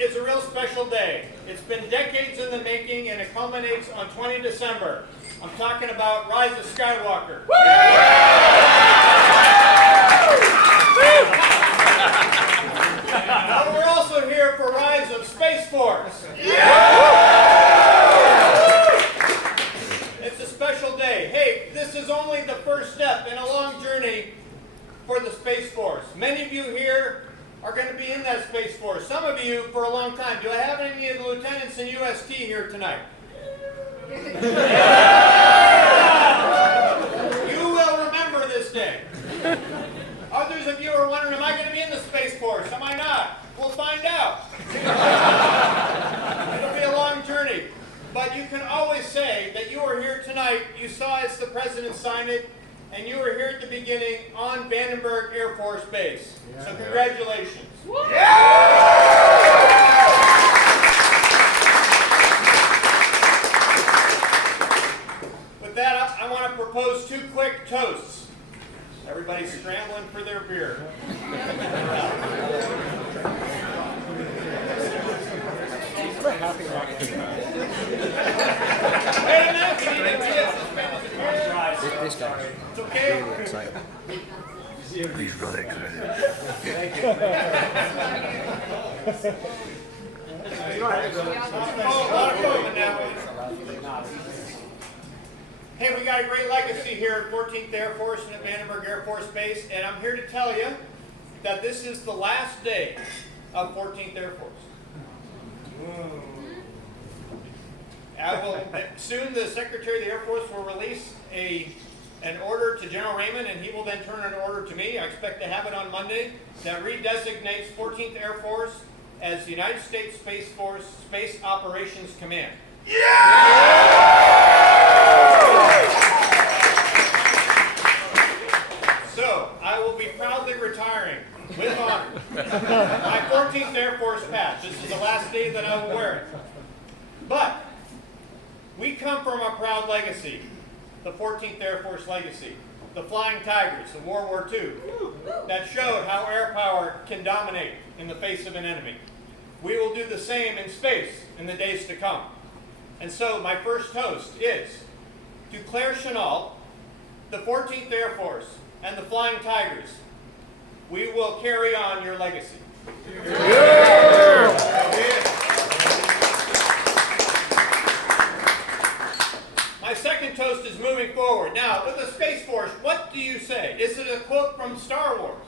is a real special day. It's been decades in the making, and it culminates on 20 December. I'm talking about Rise of Skywalker. Now, we're also here for Rise of Space Force. It's a special day. Hey, this is only the first step in a long journey for the Space Force. Many of you here are going to be in that Space Force. Some of you for a long time. Do I have any of the lieutenants in UST here tonight? You will remember this day. Others of you are wondering, am I going to be in the Space Force? Am I not? We'll find out. It'll be a long journey. But you can always say that you are here tonight, you saw as the President signed it, and you were here at the beginning on Vandenberg Air Force Base. Yeah. So congratulations. With that, I want to propose two quick toasts. Everybody's scrambling for their beer. Wait a minute, we need to get suspended to beer. This guy. It's okay. Really excited. He's really excited. Hey, we got a great legacy here at 14th Air Force and at Vandenberg Air Force Base, and I'm here to tell you that this is the last day of 14th Air Force. Soon the Secretary of the Air Force will release an order to General Raymond, and he will then turn an order to me. I expect to have it on Monday that redesignates 14th Air Force as the United States Space Force Space Operations Command. So, I will be proudly retiring with honor my 14th Air Force patch. This is the last day that I will wear it. But we come from a proud legacy, the 14th Air Force legacy, the Flying Tigers of World War II, that showed how air power can dominate in the face of an enemy. We will do the same in space in the days to come. And so my first toast is to Claire Chennault, the 14th Air Force, and the Flying Tigers. We will carry on your legacy. My second toast is moving forward. Now, with the Space Force, what do you say? Is it a quote from Star Wars?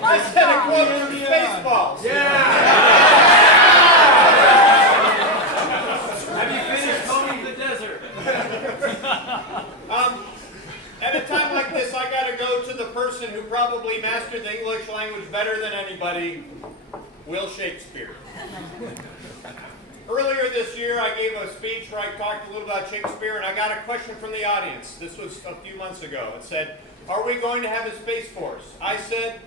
I said a quote from Spaceballs. Have you finished combing the desert? At a time like this, I got to go to the person who probably mastered the English language better than anybody, Will Shakespeare. Earlier this year, I gave a speech where I talked a little about Shakespeare, and I got a question from the audience. This was a few months ago. It said, are we going to have a Space Force? I said,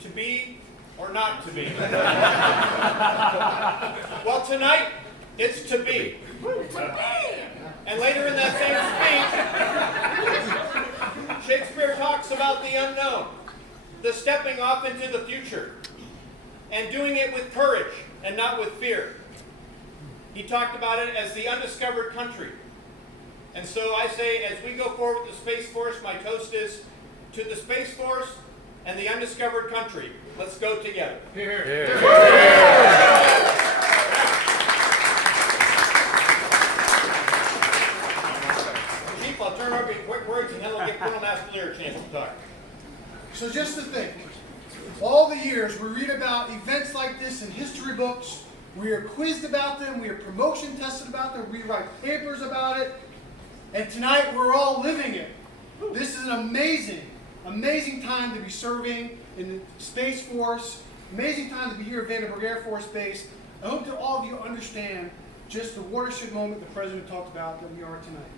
to be or not to be? Well, tonight, it's to be. And later in that same speech, Shakespeare talks about the unknown, the stepping off into the future, and doing it with courage and not with fear. He talked about it as the undiscovered country. And so I say, as we go forward with the Space Force, my toast is to the Space Force and the undiscovered country. Let's go together. Here. Chief, I'll turn over you quick words, and then we'll give Colonel Mascalier a chance to talk. So just to think, all the years we read about events like this in history books, we are quizzed about them, we are promotion tested about them, we write papers about it, and tonight we're all living it. This is an amazing time to be serving in the Space Force, amazing time to be here at Vandenberg Air Force Base. I hope that all of you understand just the watershed moment the President talked about that we are tonight.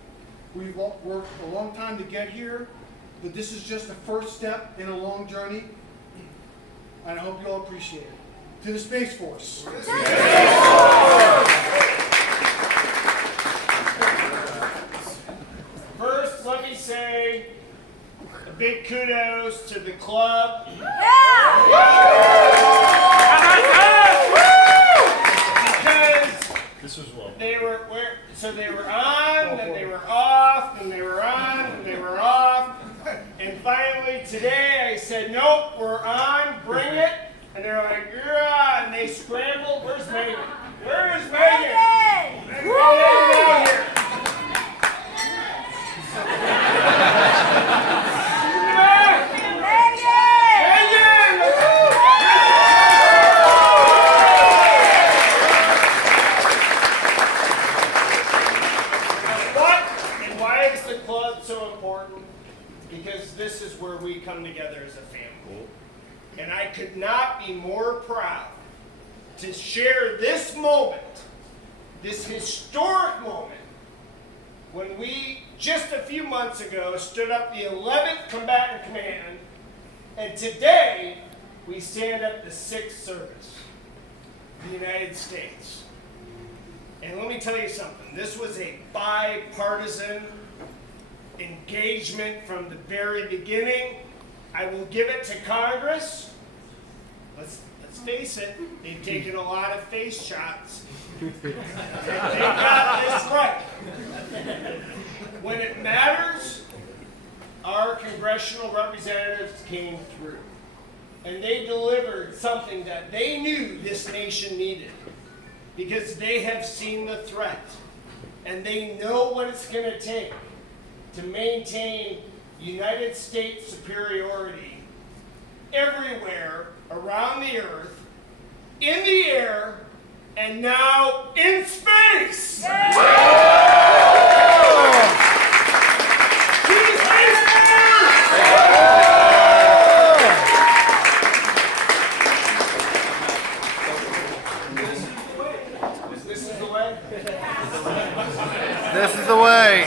We've worked a long time to get here, but this is just the first step in a long journey, and I hope you all appreciate it. To the Space Force. big kudos to the club. Because they were on, then they were off, and they were on, and they were off. And finally today I said, nope, we're on, bring it. And they're like, yeah, and they scrambled. Where's Megan? Where is Megan? Let's get Megan out here. So important because this is where we come together as a family. And I could not be more proud to share this moment, this historic moment, when we, just a few months ago, stood up the 11th Combatant Command, and today we stand up the 6th Service, the United States. And let me tell you something, this was a bipartisan engagement from the very beginning. I will give it to Congress. Let's face it, they've taken a lot of face shots. They got this right. When it matters, our congressional representatives came through. And they delivered something that they knew this nation needed. Because they have seen the threat. And they know what it's going to take to maintain United States superiority everywhere around the earth, in the air, and now in space. This is the way. This is the way.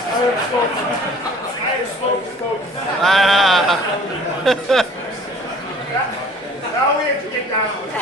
Now we have to get down with it.